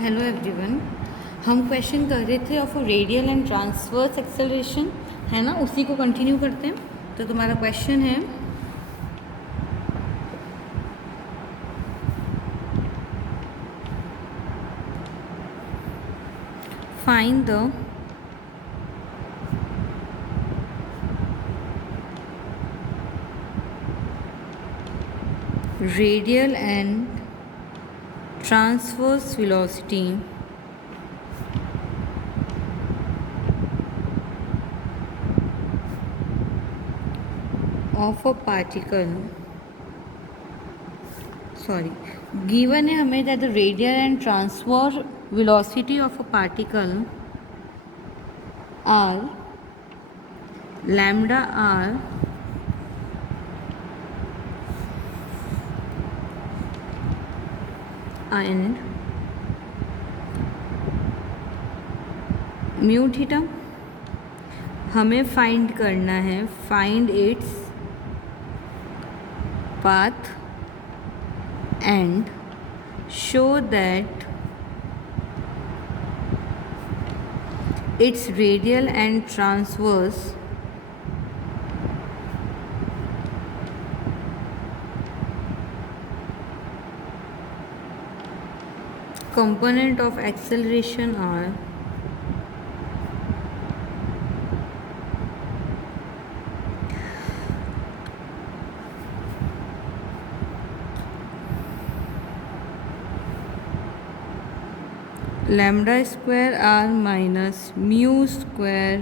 Hello everyone. हम question कर रहे थे of radial and transverse acceleration, है ना, उसी को कंटिन्यू करते हैं। तो तुम्हारा क्वेश्चन है, find the radial and transverse velocity of a particle. Given है हमें that the radial and transverse velocity of a particle are lambda r and mu theta. हमें फाइंड करना है, find its path and show that its radial and transverse component of acceleration are lambda square r minus mu square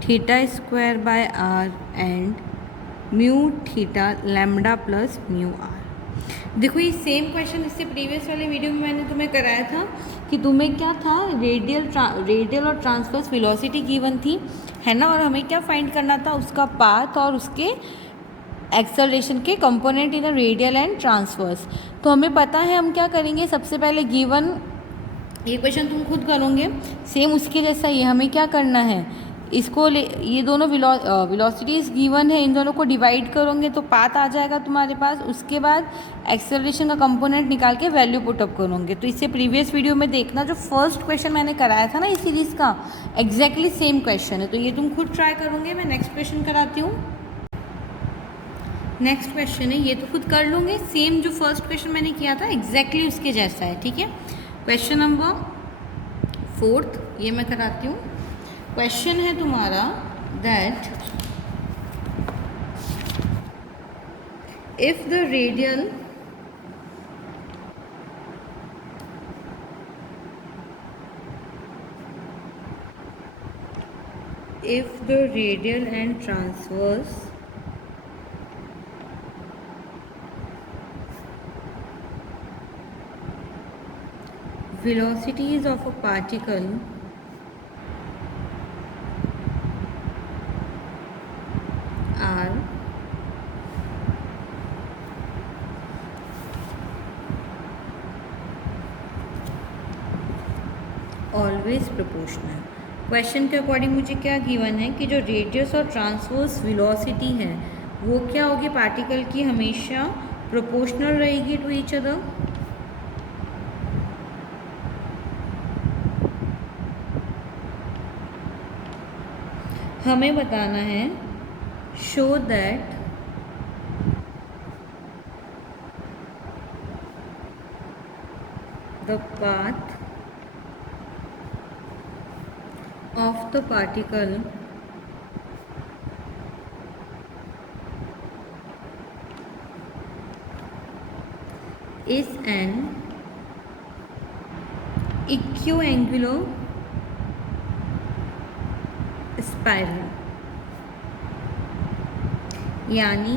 theta square by r and mu theta lambda plus mu r। देखो ये same question इससे previous वाले video में मैंने तुम्हें कराया था कि तुम्हें क्या था, रेडियल और ट्रांसवर्स वेलोसिटी गिवन थी, है ना, और हमें क्या फाइंड करना था, उसका पाथ और उसके एक्सेलरेशन के component in radial and transverse. तो हमें पता है हम क्या करेंगे, सबसे पहले गिवन ये क्वेश्चन तुम खुद करोगे सेम उसके जैसा ही। हमें क्या करना है, इसको ये दोनों वेलोसिटीज़ गिवन है, इन दोनों को डिवाइड करोगे तो पाथ आ जाएगा तुम्हारे पास। उसके बाद एक्सेलरेशन का कंपोनेंट निकाल के वैल्यू पुटअप करोगे। तो इससे प्रीवियस वीडियो में देखना, जो फर्स्ट क्वेश्चन मैंने कराया था ना इस सीरीज़ का, एग्जैक्टली सेम क्वेश्चन है। तो ये तुम खुद ट्राई करोगे। मैं नेक्स्ट क्वेश्चन कराती हूँ। नेक्स्ट क्वेश्चन है, ये तो खुद कर लोगे, सेम जो फर्स्ट क्वेश्चन मैंने किया था एग्जैक्टली उसके जैसा है, ठीक है। क्वेश्चन नंबर 4 ये मैं कराती हूँ। क्वेश्चन है तुम्हारा that if the radial and transverse velocities of a particle are always proportional. Question के अकॉर्डिंग मुझे क्या गिवन है कि जो रेडियस और ट्रांसवर्स वेलोसिटी है वो क्या होगी, पार्टिकल की हमेशा प्रोपोर्शनल रहेगी टू ईच अदर। हमें बताना है show that the path of the particle is an equiangular spiral. यानी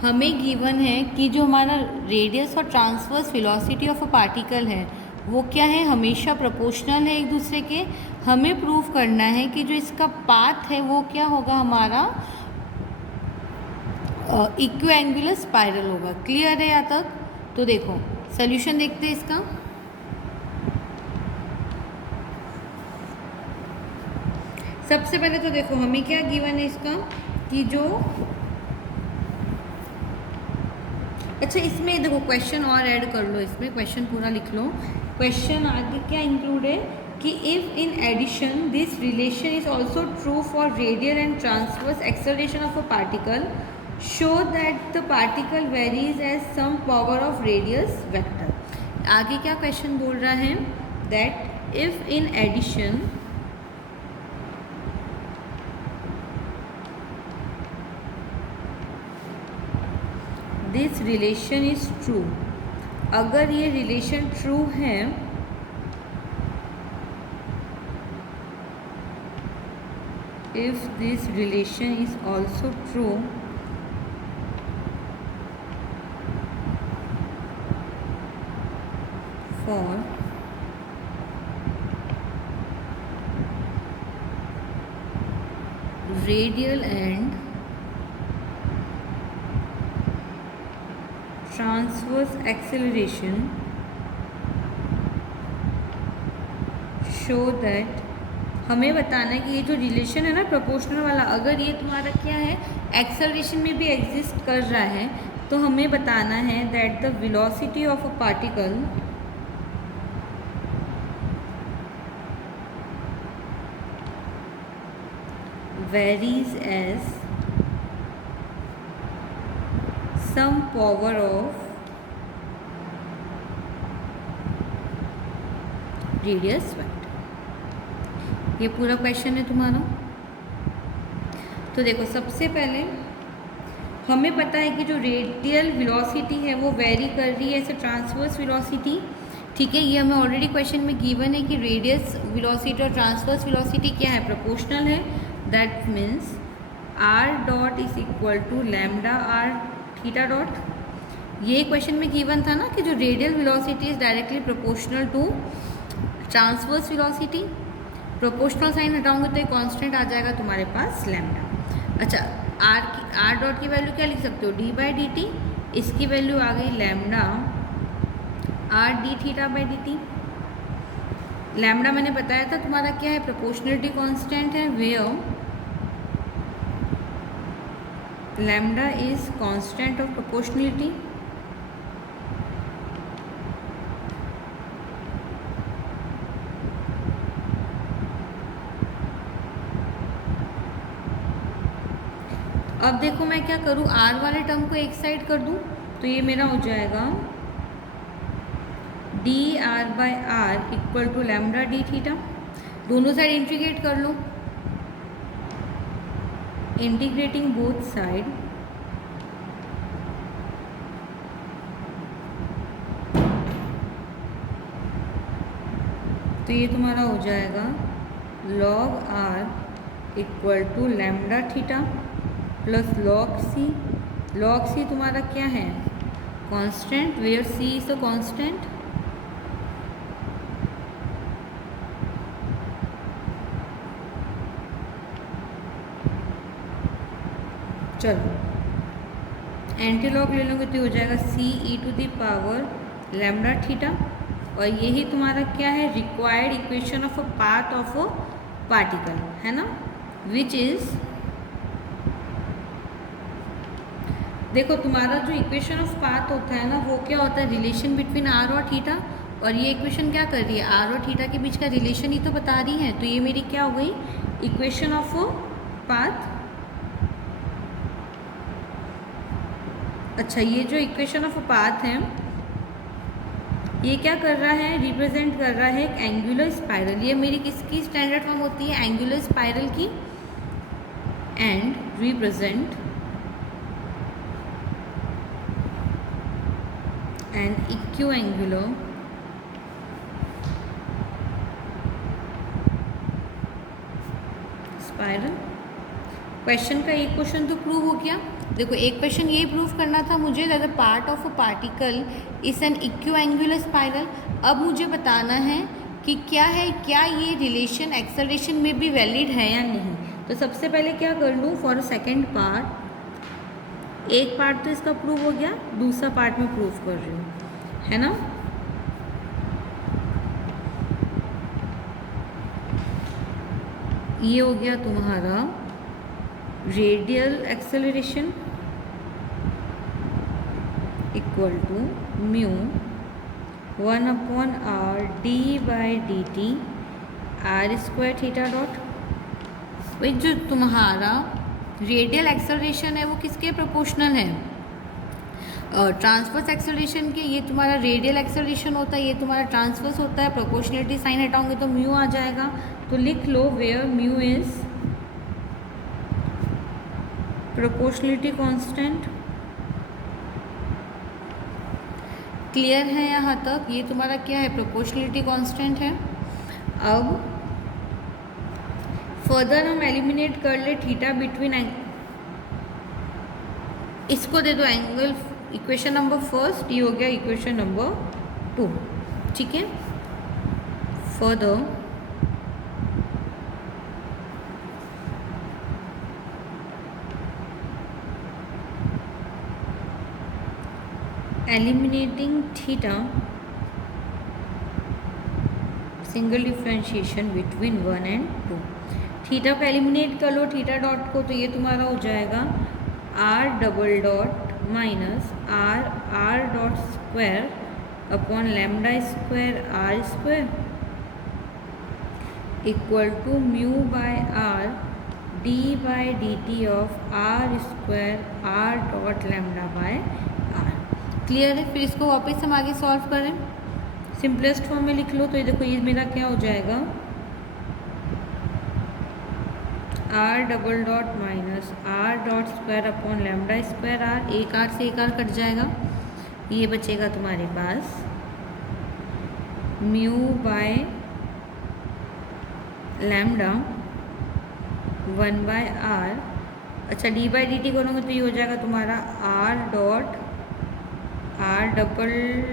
हमें गिवन है कि जो हमारा रेडियस और transverse velocity of a particle है वो क्या है, हमेशा प्रोपोर्शनल है एक दूसरे के। हमें प्रूव करना है कि जो इसका पाथ है वो क्या होगा, हमारा इक्विएंगुलर स्पाइरल होगा। क्लियर है यहाँ तक? तो देखो सॉल्यूशन देखते हैं इसका। सबसे पहले तो देखो हमें क्या गिवन है इसका कि जो, अच्छा इसमें देखो क्वेश्चन और ऐड कर लो, इसमें क्वेश्चन पूरा लिख लो क्वेश्चन आगे क्या इंक्लूड है कि if in addition this relation is also true for radial and transverse acceleration of a particle, show that the particle varies as some power of radius vector. आगे क्या क्वेश्चन बोल रहा है, that if in addition this relation is true, अगर ये relation true है if this relation is also true for radial and transverse acceleration, show that, हमें बताना है कि ये जो रिलेशन है ना प्रोपोर्शनल वाला, अगर ये तुम्हारा क्या है एक्सेलरेशन में भी एग्जिस्ट कर रहा है, तो हमें बताना है that the velocity of a particle varies as some power of radius vector. ये पूरा क्वेश्चन है तुम्हारा। तो देखो सबसे पहले हमें पता है कि जो रेडियल वेलोसिटी है वो वेरी कर रही है ऐसे ट्रांसवर्स वेलोसिटी, ठीक है। ये हमें ऑलरेडी क्वेश्चन में गिवन है कि रेडियस वेलोसिटी और ट्रांसवर्स वेलोसिटी क्या है, प्रोपोर्शनल है। That means r dot is equal to lambda r theta dot. ये क्वेश्चन में गिवन था ना कि जो radial velocity is directly proportional to transverse velocity. Proportional sign हटाऊंगे तो एक कांस्टेंट आ जाएगा तुम्हारे पास लैम्डा। अच्छा, आर डॉट की वैल्यू क्या लिख सकते हो, डी बाई डी टी। इसकी वैल्यू आ गई lambda R D theta by d t. Lambda मैंने बताया था तुम्हारा क्या है, प्रोपोर्शनलिटी कांस्टेंट है, where lambda is constant of proportionality. अब देखो मैं क्या करूँ, आर वाले टर्म को एक साइड कर दूँ तो ये मेरा हो जाएगा d r by r equal to lambda d theta. दोनों साइड इंटीग्रेट कर लो, इंटीग्रेटिंग बोथ साइड तो ये तुम्हारा हो जाएगा log r equal to lambda theta plus log c. Log c तुम्हारा क्या है, constant, where c is a constant. चलो एंटी लॉग ले लोगे तो हो जाएगा c e to the power lambda theta. और यही तुम्हारा क्या है, required equation of a path of a particle है ना, विच इज, देखो तुम्हारा जो इक्वेशन ऑफ पाथ होता है ना वो क्या होता है, रिलेशन बिटवीन आर और थीटा। और ये इक्वेशन क्या कर रही है, आर और थीटा के बीच का रिलेशन ही तो बता रही है। तो ये मेरी क्या हो गई, इक्वेशन ऑफ पाथ। अच्छा, ये जो इक्वेशन ऑफ पाथ है ये क्या कर रहा है, रिप्रेजेंट कर रहा है एक एंगुलर स्पाइरल। ये मेरी किसकी स्टैंडर्ड फॉर्म होती है, एंगुलर स्पाइरल की। And represent an equiangular spiral. Question का एक क्वेश्चन तो प्रूव हो गया। देखो एक क्वेश्चन ये प्रूव करना था मुझे that the path of a particle is an equiangular spiral. अब मुझे बताना है कि क्या है, क्या ये रिलेशन एक्सेलरेशन में भी वैलिड है या नहीं। तो सबसे पहले क्या कर लूँ, फॉर सेकेंड पार्ट, एक पार्ट तो इसका प्रूव हो गया, दूसरा पार्ट में प्रूव कर रही हूँ, है ना। ये हो गया तुम्हारा radial acceleration equal to mu 1/r d/dt r square theta dot. भाई जो तुम्हारा रेडियल एक्सेलरेशन है वो किसके प्रोपोर्शनल है? ट्रांसवर्स एक्सेलरेशन के। ये तुम्हारा रेडियल एक्सेलरेशन होता है, ये तुम्हारा ट्रांसवर्स होता है। प्रोपोर्शनलिटी साइन हटाओगे तो म्यू आ जाएगा। तो लिख लो where mu is proportionality constant. Clear है यहाँ तक? ये तुम्हारा क्या है? प्रोपोर्शनलिटी कांस्टेंट है। अब फर्दर हम एलिमिनेट कर ले थीटा बिटवीन इसको दे दो एंगल। इक्वेशन नंबर फर्स्ट ये हो गया इक्वेशन नंबर 2, ठीक है। Further eliminating theta single differentiation between 1 and 2। Theta को एलिमिनेट कर लो, थीटा डॉट को, तो ये तुम्हारा हो जाएगा r double dot minus r dot square upon lambda square r square equal to mu by r d by d t of r square r dot lambda by r. Clear है? फिर इसको वापस हम आगे सॉल्व करें, simplest form में लिख लो। तो ये देखो ये मेरा क्या हो जाएगा, r double dot minus r dot square upon lambda square r. एक आर से एक आर कट जाएगा, ये बचेगा तुम्हारे पास mu by lambda 1 by r. अच्छा डी बाई डी टी करोगे तो ये हो जाएगा तुम्हारा r dot r double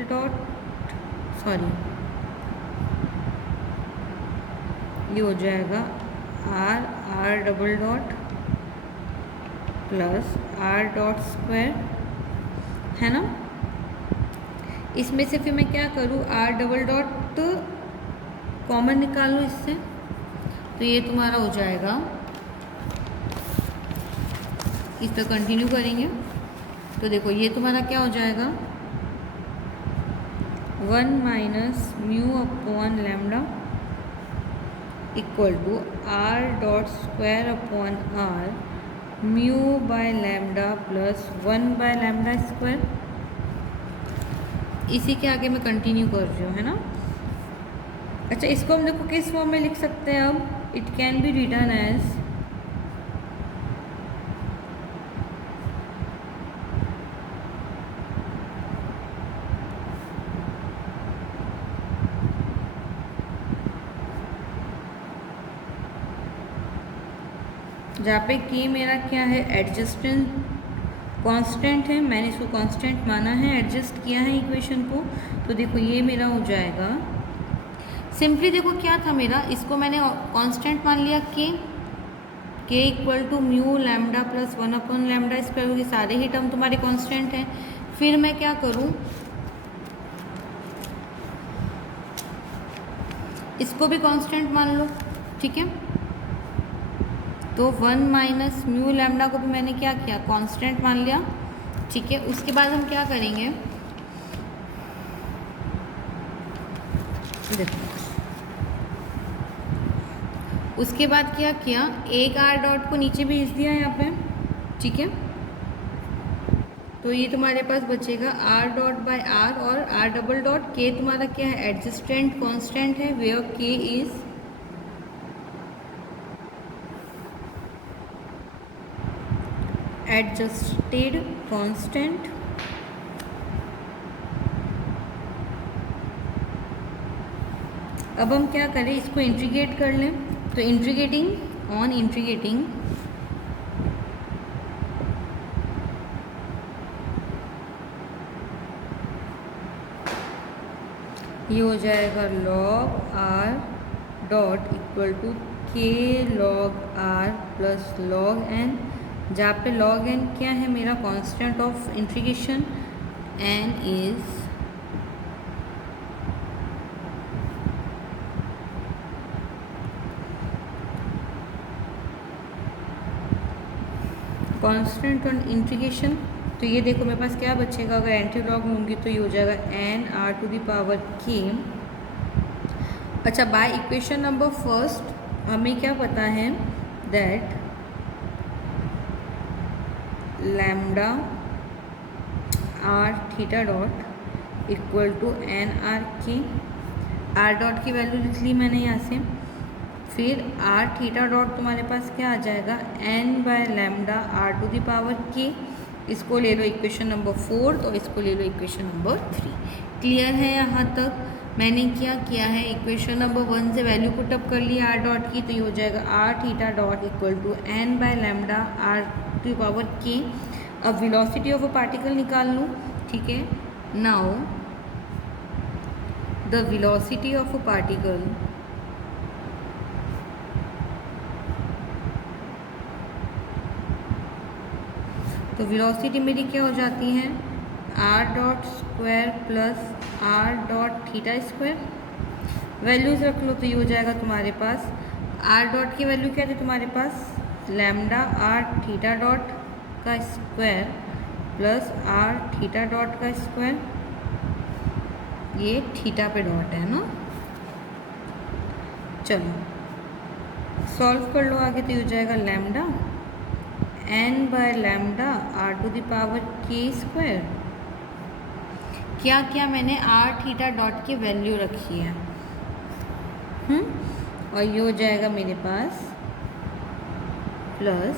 dot ये हो जाएगा r double dot plus r dot square, है ना। इसमें से फिर मैं क्या करूँ, आर डबल डॉट कॉमन निकालूँ इससे, तो ये तुम्हारा हो जाएगा। इस पर कंटिन्यू करेंगे तो देखो ये तुम्हारा क्या हो जाएगा, 1 minus mu upon lambda equal to r dot square upon r mu by lambda plus 1 by lambda square. इसी के आगे मैं कंटिन्यू कर रही हूँ, है ना। अच्छा इसको हम देखो किस फॉर्म में लिख सकते हैं अब, it can be written as जहाँ पे के मेरा क्या है, एडजस्टेंट कांस्टेंट है, मैंने इसको कांस्टेंट माना है, एडजस्ट किया है इक्वेशन को। तो देखो ये मेरा हो जाएगा, सिंपली देखो क्या था मेरा, इसको मैंने कांस्टेंट मान लिया k equal to mu lambda plus 1 upon lambda square, क्योंकि सारे ही टर्म तुम्हारे कांस्टेंट हैं। फिर मैं क्या करूँ, इसको भी कांस्टेंट मान लो, ठीक है। तो 1 माइनस म्यू लैम्डा को भी मैंने क्या किया, कांस्टेंट मान लिया, ठीक है। उसके बाद हम क्या करेंगे, देखो उसके बाद क्या किया, एक आर डॉट को नीचे भेज दिया यहाँ पे, ठीक है। तो ये तुम्हारे पास बचेगा आर डॉट बाय आर और आर डबल डॉट। के तुम्हारा क्या है, एडजस्टेंट कांस्टेंट है, वेयर के इज एडजस्टेड कांस्टेंट। अब हम क्या करें, इसको इंटीग्रेट कर लें। तो इंटीग्रेटिंग ऑन इंटीग्रेटिंग ये हो जाएगा log r dot equal to k log r plus log n, जहाँ पे लॉग एन क्या है मेरा, constant of integration, n is constant on integration. तो ये देखो मेरे पास क्या बचेगा, अगर एंटी लॉग लूँगी तो ये हो जाएगा n/k। अच्छा, बाय इक्वेशन नंबर फर्स्ट हमें क्या पता है, that lambda r theta dot equal to n/k। r dot की वैल्यू लिख ली मैंने यहाँ से, फिर r थीटा डॉट तुम्हारे पास क्या आ जाएगा, n/λ/r⁴। इसको ले लो इक्वेशन नंबर 4 और इसको ले लो इक्वेशन नंबर 3। क्लियर है यहाँ तक? मैंने क्या किया है, इक्वेशन नंबर 1 से वैल्यू पुटअप कर लिया r डॉट की, तो ये हो जाएगा r theta dot equal to n/λ/r⁴। अब वेलोसिटी ऑफ अ पार्टिकल निकाल लूँ, ठीक है। Now the velocity of a particle तो वेलोसिटी मेरी क्या हो जाती है, r dot square plus r dot theta square. Values रख लो तो ये हो जाएगा तुम्हारे पास, r डॉट की वैल्यू क्या थी तुम्हारे पास, लैम्डा r थीटा डॉट का square plus r theta dot का स्क्वायर, ये थीटा पे डॉट है ना। चलो सॉल्व कर लो आगे, तो ये हो जाएगा लैम्डा n/λ/r⁴। क्या क्या मैंने r थीटा डॉट की वैल्यू रखी है, और ये हो जाएगा मेरे पास plus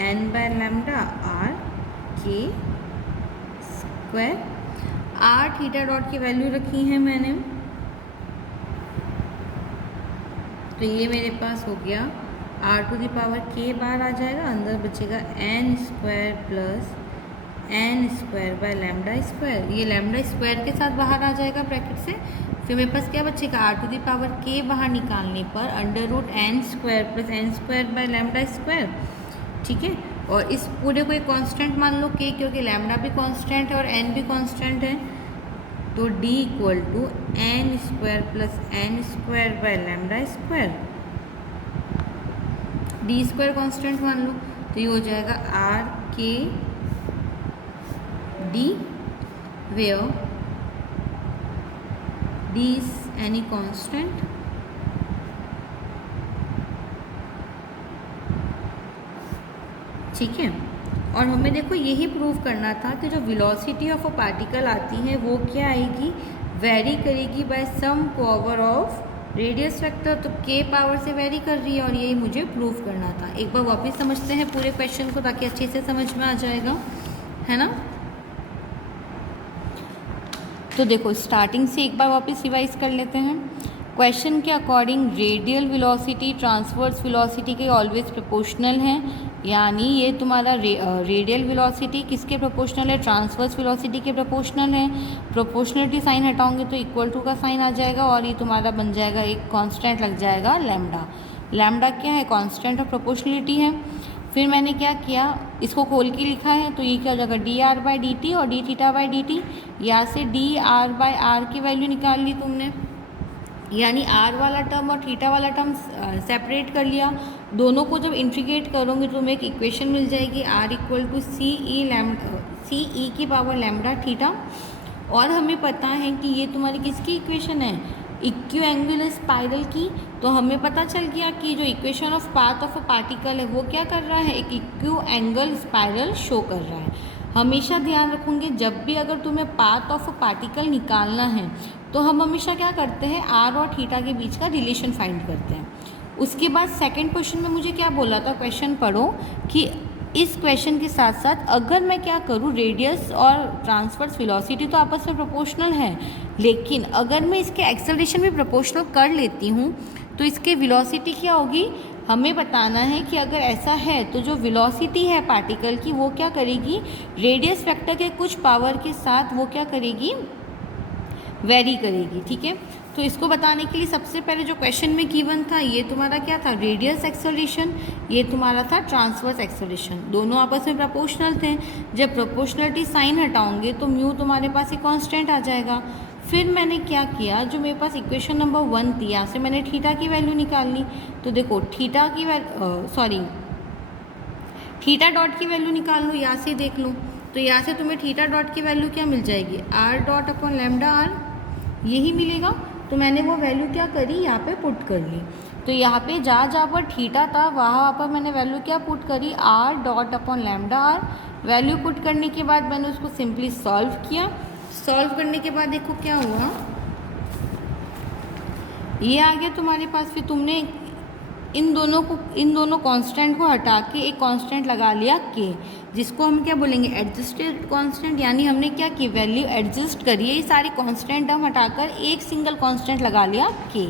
n/λ/r⁴। r theta dot की वैल्यू रखी है मैंने, तो ये मेरे पास हो गया r⁴ बाहर आ जाएगा, अंदर बचेगा n² प्लस n²/λ²। ये लैम्डा स्क्वायर के साथ बाहर आ जाएगा ब्रैकेट से। फिर मेरे पास क्या बचेगा, r⁴ बाहर निकालने पर √n² प्लस n²/λ², ठीक है। और इस पूरे को एक कांस्टेंट मान लो k, क्योंकि लैम्डा भी कांस्टेंट है और n भी कांस्टेंट है, तो d equal to n² plus n²/λ²। D square constant मान लो, तो ये हो जाएगा r⁴ d, where d is any constant, ठीक है। और हमें देखो यही प्रूव करना था कि जो वेलोसिटी ऑफ अ पार्टिकल आती है वो क्या आएगी, वेरी करेगी by some power of radius vector. तो k पावर से वेरी कर रही है, और यही मुझे प्रूव करना था। एक बार वापस समझते हैं पूरे क्वेश्चन को, ताकि अच्छे से समझ में आ जाएगा, है ना। तो देखो स्टार्टिंग से एक बार वापस रिवाइज कर लेते हैं। क्वेश्चन के according radial velocity transverse velocity के ऑलवेज प्रोपोर्शनल हैं, यानी ये तुम्हारा रेडियल वेलोसिटी किसके प्रोपोर्शनल है, ट्रांसवर्स वेलोसिटी के प्रोपोर्शनल है। प्रोपोर्शनलिटी साइन हटाओगे तो इक्वल टू का साइन आ जाएगा, और ये तुम्हारा बन जाएगा एक कांस्टेंट लग जाएगा लैम्डा। लैम्डा क्या है, कांस्टेंट ऑफ प्रोपोर्शनलिटी है। फिर मैंने क्या किया, इसको खोल के लिखा है, तो ये क्या हो जाएगा dr/dt और dθ/dt। यहाँ से dr/r की वैल्यू निकाल ली तुमने, यानी r वाला टर्म और थीटा वाला टर्म सेपरेट कर लिया। दोनों को जब इंटीग्रेट करोगे तो तुम्हें एक इक्वेशन मिल जाएगी, r इक्वल टू ce की पावर लैम्डा थीटा। और हमें पता है कि ये तुम्हारी किसकी इक्वेशन है, इक्यू एंगुलर स्पाइरल की। तो हमें पता चल गया कि जो equation of path of a particle है वो क्या कर रहा है, एक इक्यू एंगल स्पाइरल शो कर रहा है। हमेशा ध्यान रखूँगी, जब भी अगर तुम्हें पाथ ऑफ अ पार्टिकल निकालना है तो हम हमेशा क्या करते हैं, आर और थीटा के बीच का रिलेशन फाइंड करते हैं। उसके बाद सेकंड क्वेश्चन में मुझे क्या बोला था, क्वेश्चन पढ़ो कि इस क्वेश्चन के साथ साथ अगर मैं क्या करूँ, रेडियस और ट्रांसवर्स वेलोसिटी तो आपस में प्रोपोर्शनल है, लेकिन अगर मैं इसके एक्सेलरेशन भी प्रोपोर्शनल कर लेती हूँ तो इसके वेलोसिटी क्या होगी, हमें बताना है कि अगर ऐसा है तो जो वेलोसिटी है पार्टिकल की वो क्या करेगी, रेडियस वेक्टर के कुछ पावर के साथ वो क्या करेगी, वेरी करेगी, ठीक है। तो इसको बताने के लिए सबसे पहले जो क्वेश्चन में गिवन था ये तुम्हारा क्या था, रेडियस एक्सेलरेशन, ये तुम्हारा था ट्रांसवर्स एक्सेलरेशन। दोनों आपस में प्रोपोर्शनल थे। जब प्रोपोर्शनलिटी साइन हटाओगे तो म्यू तुम्हारे पास एक कांस्टेंट आ जाएगा। फिर मैंने क्या किया, जो मेरे पास इक्वेशन नंबर 1 थी, यहाँ से मैंने थीटा की वैल्यू निकाल ली। तो देखो थीटा की थीटा डॉट की वैल्यू निकाल लो, यहाँ से देख लो। तो यहाँ से तुम्हें थीटा डॉट की वैल्यू क्या मिल जाएगी, r dot upon lambda r, यही मिलेगा। तो मैंने वो वैल्यू क्या करी, यहाँ पे पुट कर ली। तो यहाँ पे जहाँ पर थीटा था वहाँ पर मैंने वैल्यू क्या पुट करी, r dot upon lambda r. Value put करने के बाद मैंने उसको सिंपली सॉल्व किया। सॉल्व करने के बाद देखो क्या हुआ, ये आ गया तुम्हारे पास। फिर तुमने इन दोनों कांस्टेंट को हटा के एक कांस्टेंट लगा लिया के, जिसको हम क्या बोलेंगे, एडजस्टेड कांस्टेंट। यानी हमने क्या की, वैल्यू एडजस्ट करी है, ये सारे कांस्टेंट हम हटाकर एक सिंगल कांस्टेंट लगा लिया के।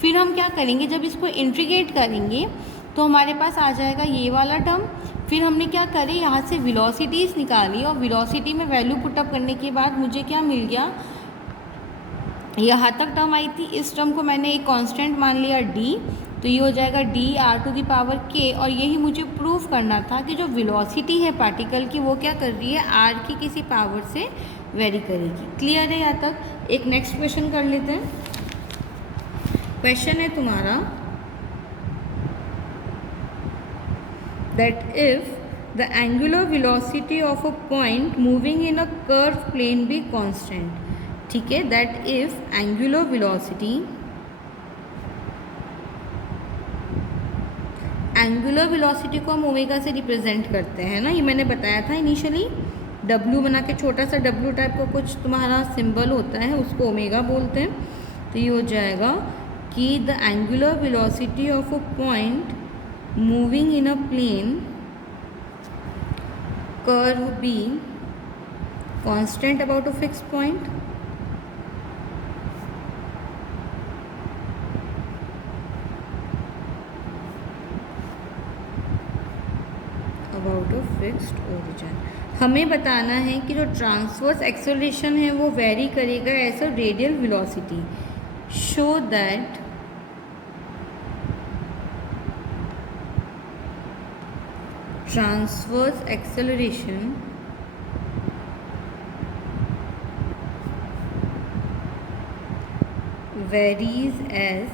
फिर हम क्या करेंगे, जब इसको इंटीग्रेट करेंगे तो हमारे पास आ जाएगा ये वाला टर्म। फिर हमने क्या करे, यहाँ से वेलोसिटीज़ निकाली और वेलोसिटी में वैल्यू पुटअप करने के बाद मुझे क्या मिल गया, यहाँ तक टर्म आई थी। इस टर्म को मैंने एक कांस्टेंट मान लिया डी, तो ये हो जाएगा d r to the power k. और यही मुझे प्रूव करना था कि जो वेलोसिटी है पार्टिकल की वो क्या कर रही है, आर की किसी पावर से वेरी करेगी। क्लियर है यहाँ तक। एक नेक्स्ट क्वेश्चन कर लेते हैं। क्वेश्चन है तुम्हारा that if the angular velocity of a point moving in a curved plane be constant, ठीक है, that if angular velocity को हम ओमेगा से रिप्रेजेंट करते हैं ना, ये मैंने बताया था इनिशियली। डब्ल्यू बना के छोटा सा डब्ल्यू टाइप का कुछ तुम्हारा सिंबल होता है, उसको ओमेगा बोलते हैं। तो ये हो जाएगा कि the angular velocity of a point moving in a plane curve B constant about a fixed point, about a fixed origin। हमें बताना है कि जो ट्रांसवर्स एक्सेलरेशन है वो वेरी करेगा as a radial velocity. Show that transverse acceleration varies as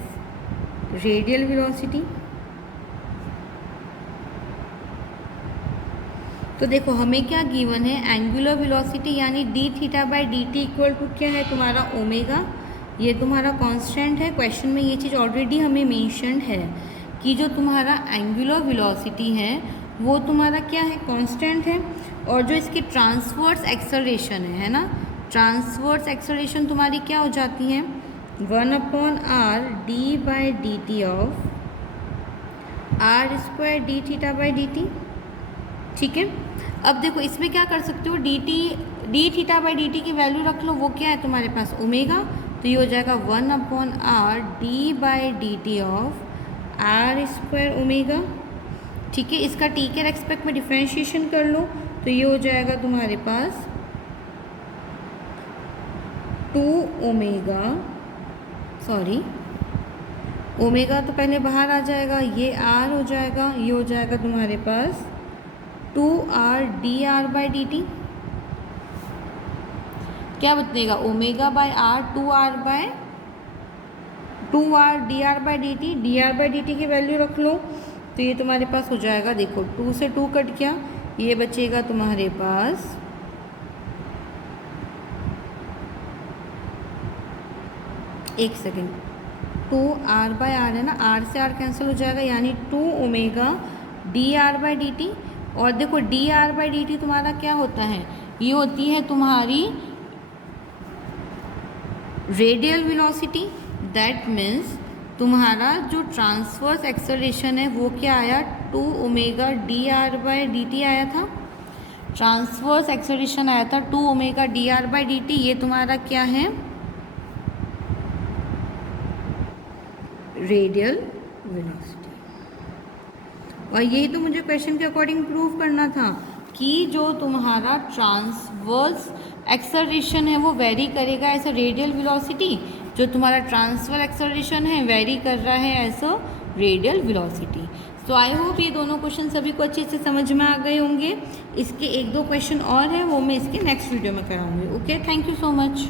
radial velocity। तो देखो हमें क्या गिवन है, एंगुलर वेलोसिटी यानी d theta by d t equal to क्या है तुम्हारा ओमेगा। ये तुम्हारा कांस्टेंट है। क्वेश्चन में ये चीज़ ऑलरेडी हमें मेंशन्ड है कि जो तुम्हारा एंगुलर वेलोसिटी है वो तुम्हारा क्या है, कांस्टेंट है। और जो इसकी ट्रांसवर्स एक्सेलरेशन है ना, ट्रांसवर्स एक्सेलरेशन तुम्हारी क्या हो जाती है, 1/r d by d t of r square d theta by d t. ठीक है, अब देखो इसमें क्या कर सकते हो, d theta by d t की वैल्यू रख लो, वो क्या है तुम्हारे पास ओमेगा। तो ये हो जाएगा 1/r d by d t of r square omega. ठीक है, इसका टी के रेस्पेक्ट में डिफ्रेंशिएशन कर लो, तो ये हो जाएगा तुम्हारे पास 2 ओमेगा, सॉरी ओमेगा तो पहले बाहर आ जाएगा, ये आर हो जाएगा, ये हो जाएगा तुम्हारे पास 2r d r by d t. क्या बचेगा, omega by r 2r d r by d t. D r by d t की वैल्यू रख लो, तो ये तुम्हारे पास हो जाएगा, देखो 2 से 2 कट गया, ये बचेगा तुम्हारे पास एक सेकेंड, 2r बाई आर है ना, r से r कैंसिल हो जाएगा, यानी 2 omega D r by d T. और देखो D r by d T तुम्हारा क्या होता है, ये होती है तुम्हारी रेडियल वेलोसिटी। दैट मीन्स तुम्हारा जो ट्रांसवर्स एक्सेलरेशन है वो क्या आया, 2 omega D r by d T आया था। ट्रांसवर्स एक्सेलरेशन आया था 2 omega D r by d T. ये तुम्हारा क्या है, रेडियल वेलोसिटी। और यही तो मुझे क्वेश्चन के अकॉर्डिंग प्रूव करना था कि जो तुम्हारा ट्रांसवर्स एक्सेलरेशन है वो वेरी करेगा एज अ रेडियल वेलोसिटी, जो तुम्हारा ट्रांसफर एक्सेलरेशन है वेरी कर रहा है as a radial velocity. So I hope ये दोनों क्वेश्चन सभी को अच्छे से समझ में आ गए होंगे। इसके 1-2 क्वेश्चन और हैं, वो मैं इसके नेक्स्ट वीडियो में कराऊंगी। Okay, thank you so much.